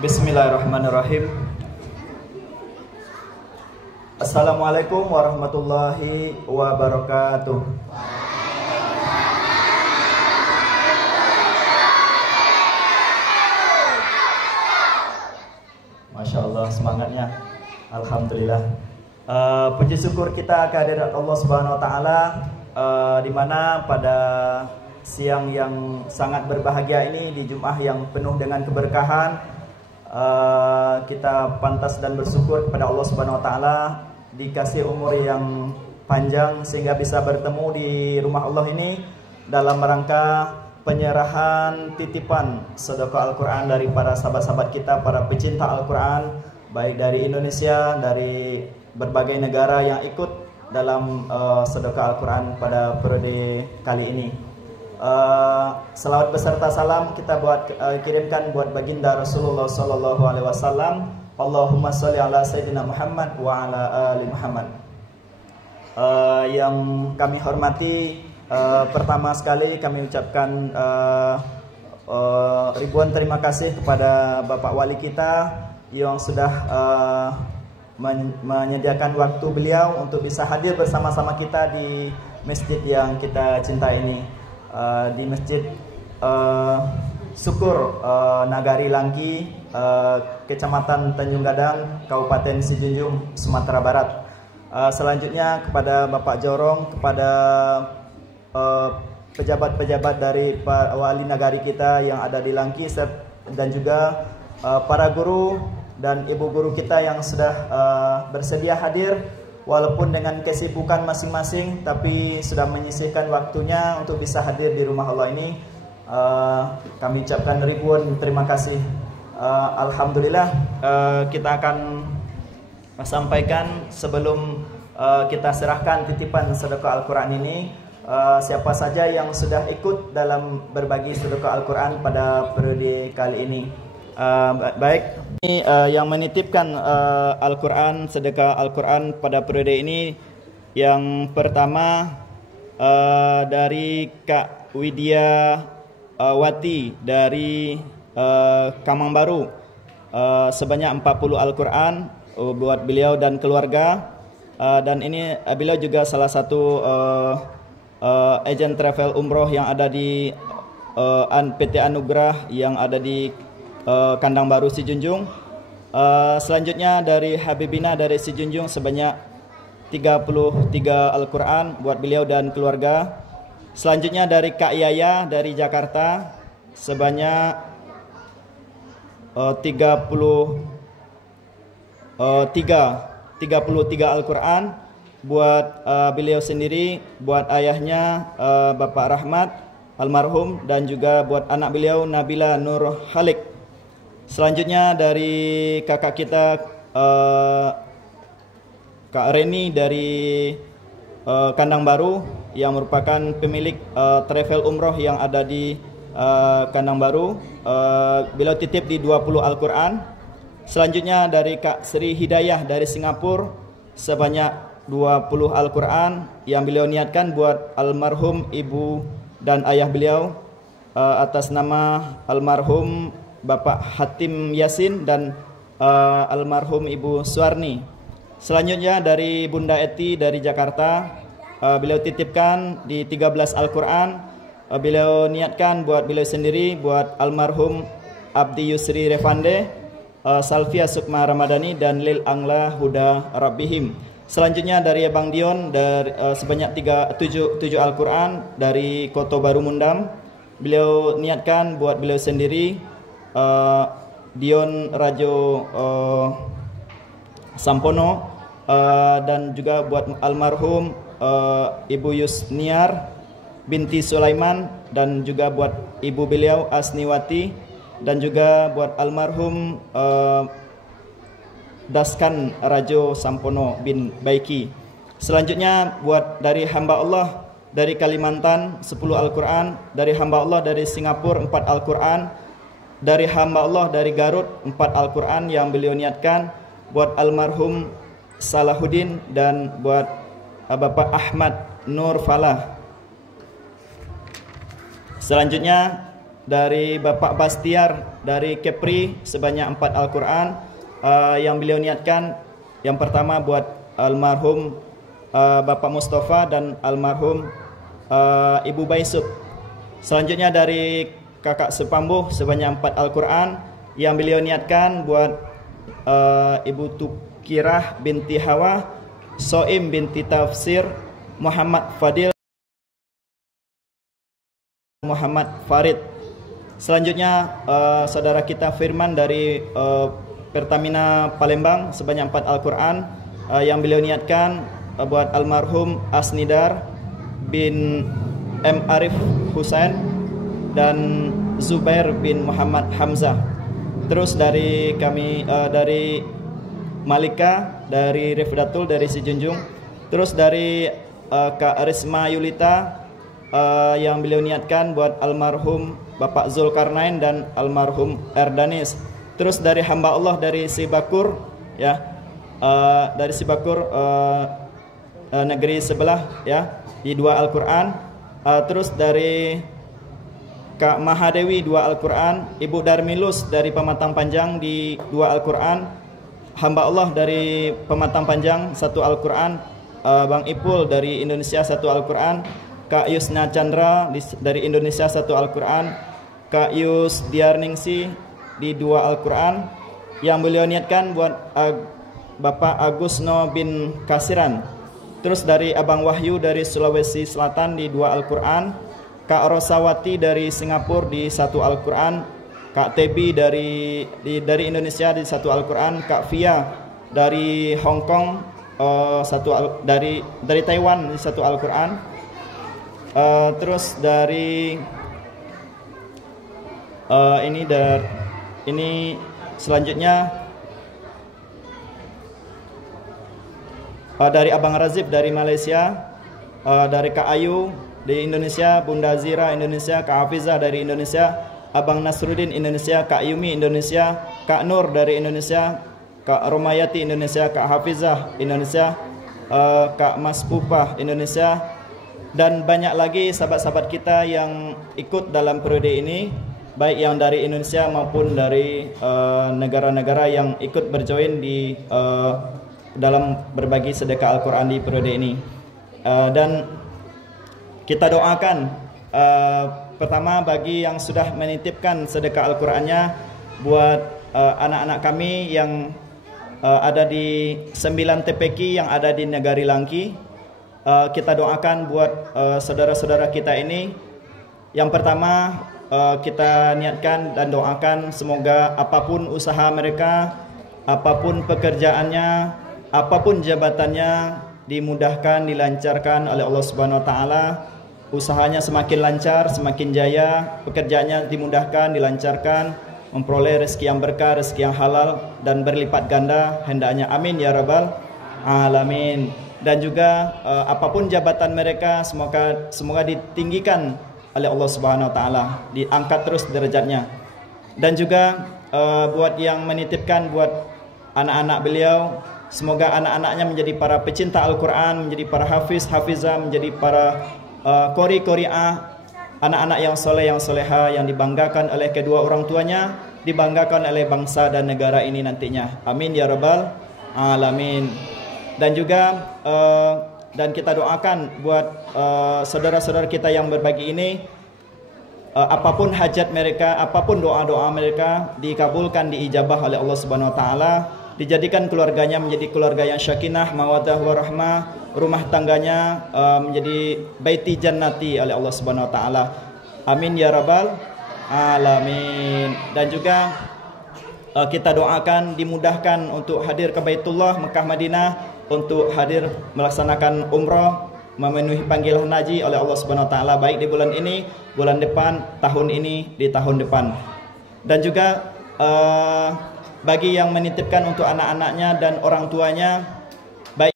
Bismillahirrahmanirrahim. Assalamualaikum warahmatullahi wabarakatuh. Masya Allah, semangatnya. Alhamdulillah. Puji syukur kita kehadirat Allah Subhanahu Wa Taala, di mana pada siang yang sangat berbahagia ini, di Jumat yang penuh dengan keberkahan, kita pantas dan bersyukur kepada Allah Subhanahu Wa Taala dikasih umur yang panjang sehingga bisa bertemu di rumah Allah ini dalam rangka penyerahan titipan sedekah Al-Quran dari para sahabat-sahabat kita, para pecinta Al-Quran, baik dari Indonesia, dari berbagai negara yang ikut dalam sedekah Al-Quran pada periode kali ini. Salawat beserta salam kita kirimkan buat baginda Rasulullah Sallallahu Alaihi Wasallam. Allahumma sholli ala Sayyidina Muhammad wa ala ali Muhammad. Yang kami hormati, pertama sekali kami ucapkan ribuan terima kasih kepada Bapak Wali kita yang sudah menyediakan waktu beliau untuk bisa hadir bersama-sama kita di masjid yang kita cintai ini, di Masjid Syukur Nagari Langki, Kecamatan Tanjung Gadang, Kabupaten Sijunjung, Sumatera Barat. Selanjutnya kepada Bapak Jorong, kepada pejabat-pejabat dari wali nagari kita yang ada di Langki, dan juga para guru dan ibu guru kita yang sudah bersedia hadir walaupun dengan kesibukan masing-masing, tapi sudah menyisihkan waktunya untuk bisa hadir di rumah Allah ini. Kami ucapkan ribuan terima kasih. Alhamdulillah, kita akan sampaikan sebelum kita serahkan titipan sedekah Al-Quran ini, siapa saja yang sudah ikut dalam berbagi sedekah Al-Quran pada periode kali ini. Baik, ini yang menitipkan Al-Quran, sedekah Al-Quran pada periode ini. Yang pertama dari Kak Widya Wati dari Kamang Baru, sebanyak 40 Al-Quran buat beliau dan keluarga. Dan ini beliau juga salah satu agen travel umroh yang ada di PT Anugerah yang ada di Kandang Baru Sijunjung. Selanjutnya dari Habibina dari Sijunjung sebanyak 33 Al-Quran buat beliau dan keluarga. Selanjutnya dari Kak Yaya dari Jakarta sebanyak 33 Al-Quran buat beliau sendiri, buat ayahnya Bapak Rahmat almarhum, dan juga buat anak beliau Nabila Nur Halik. Selanjutnya dari kakak kita Kak Reni dari Kandang Baru yang merupakan pemilik travel umroh yang ada di Kandang Baru. Beliau titip di 20 Al-Quran. Selanjutnya dari Kak Sri Hidayah dari Singapura sebanyak 20 Al-Quran yang beliau niatkan buat almarhum ibu dan ayah beliau, atas nama almarhum Bapak Hatim Yasin dan almarhum Ibu Suwarni. Selanjutnya dari Bunda Eti dari Jakarta, beliau titipkan di 13 Al-Quran. Beliau niatkan buat beliau sendiri, buat almarhum Abdi Yusri Revande, Salvia Sukma Ramadhani, dan Lil Angla Huda Rabbihim. Selanjutnya dari Abang Dion dari sebanyak 7 Al-Quran dari Koto Baru Mundam. Beliau niatkan buat beliau sendiri, Dion Rajo Sampono, dan juga buat almarhum Ibu Yusniar binti Sulaiman, dan juga buat ibu beliau Asniwati, dan juga buat almarhum Daskan Rajo Sampono bin Baiki. Selanjutnya buat dari hamba Allah dari Kalimantan 10 Al-Quran, dari hamba Allah dari Singapura 4 Al-Quran, dari hamba Allah dari Garut 4 Al-Quran yang beliau niatkan buat almarhum Salahuddin dan buat Bapak Ahmad Nur Falah. Selanjutnya dari Bapak Bastiar dari Kepri sebanyak 4 Al-Quran yang beliau niatkan. Yang pertama buat almarhum Bapak Mustafa dan almarhum Ibu Baisut. Selanjutnya dari kakak sepambuh sebanyak 4 Al-Quran yang beliau niatkan buat Ibu Tukirah binti Hawa, Soim binti Tafsir, Muhammad Fadil, Muhammad Farid. Selanjutnya saudara kita Firman dari Pertamina Palembang sebanyak 4 Al-Quran yang beliau niatkan buat almarhum Asnidar bin M. Arif Husain dan Zubair bin Muhammad Hamzah. Terus dari kami dari Malika dari Rifdatul dari Sijunjung. Terus dari Kak Risma Yulita yang beliau niatkan buat almarhum Bapak Zulkarnain dan almarhum Erdanis. Terus dari hamba Allah dari Sibakur, ya, dari Sibakur negeri sebelah, ya, di 2 Al-Quran. Terus dari Kak Mahadewi 2 Al-Quran, Ibu Darmilus dari Pematang Panjang di 2 Al-Quran, hamba Allah dari Pematang Panjang 1 Al-Quran, Bang Ipul dari Indonesia 1 Al-Quran, Kak Yusna Chandra dari Indonesia 1 Al-Quran, Kak Yus Diarningsi di 2 Al-Quran yang beliau niatkan buat Bapak Agusno bin Kasiran. Terus dari Abang Wahyu dari Sulawesi Selatan di 2 Al-Quran, Kak Rosawati dari Singapura di 1 Al-Quran, Kak Tebi dari Indonesia di 1 Al-Quran, Kak Fia dari Hong Kong dari Taiwan di 1 Al-Quran. Terus dari ini selanjutnya dari Abang Razif dari Malaysia, dari Kak Ayu di Indonesia, Bunda Zira Indonesia, Kak Hafizah dari Indonesia, Abang Nasruddin Indonesia, Kak Yumi Indonesia, Kak Nur dari Indonesia, Kak Romayati Indonesia, Kak Hafizah Indonesia, Kak Mas Pupah Indonesia, dan banyak lagi sahabat-sahabat kita yang ikut dalam periode ini, baik yang dari Indonesia maupun dari negara-negara yang ikut berjoin di dalam berbagi sedekah Al-Quran di periode ini. Dan kita doakan pertama bagi yang sudah menitipkan sedekah Al-Qurannya buat anak-anak kami yang ada di 9 TPQ yang ada di Negari Langki. Kita doakan buat saudara-saudara kita ini. Yang pertama kita niatkan dan doakan semoga apapun usaha mereka, apapun pekerjaannya, apapun jabatannya, dimudahkan, dilancarkan oleh Allah Subhanahu wa taala. Usahanya semakin lancar, semakin jaya, pekerjaannya dimudahkan, dilancarkan, memperoleh rezeki yang berkah, rezeki yang halal dan berlipat ganda hendaknya. Amin ya rabbal alamin. Dan juga apapun jabatan mereka semoga ditinggikan oleh Allah Subhanahu wa taala, diangkat terus derajatnya. Dan juga buat yang menitipkan buat anak-anak beliau, semoga anak-anaknya menjadi para pecinta Al-Quran, menjadi para hafiz, hafizah, menjadi para qori-qori'ah, anak-anak yang soleh, yang soleha, yang dibanggakan oleh kedua orang tuanya, dibanggakan oleh bangsa dan negara ini nantinya. Amin ya rabbal alamin. Dan juga dan kita doakan buat saudara-saudara kita yang berbagi ini, apapun hajat mereka, apapun doa-doa mereka dikabulkan, diijabah oleh Allah Subhanahu wa taala, dijadikan keluarganya menjadi keluarga yang syakinah, mawaddah warahmah, rumah tangganya menjadi baiti jannati oleh Allah Subhanahu wa taala. Amin ya rabbal alamin. Dan juga kita doakan dimudahkan untuk hadir ke Baitullah Mekah Madinah, untuk hadir melaksanakan umrah, memenuhi panggilan haji oleh Allah Subhanahu wa taala, baik di bulan ini, bulan depan, tahun ini, di tahun depan. Dan juga bagi yang menitipkan untuk anak-anaknya dan orang tuanya,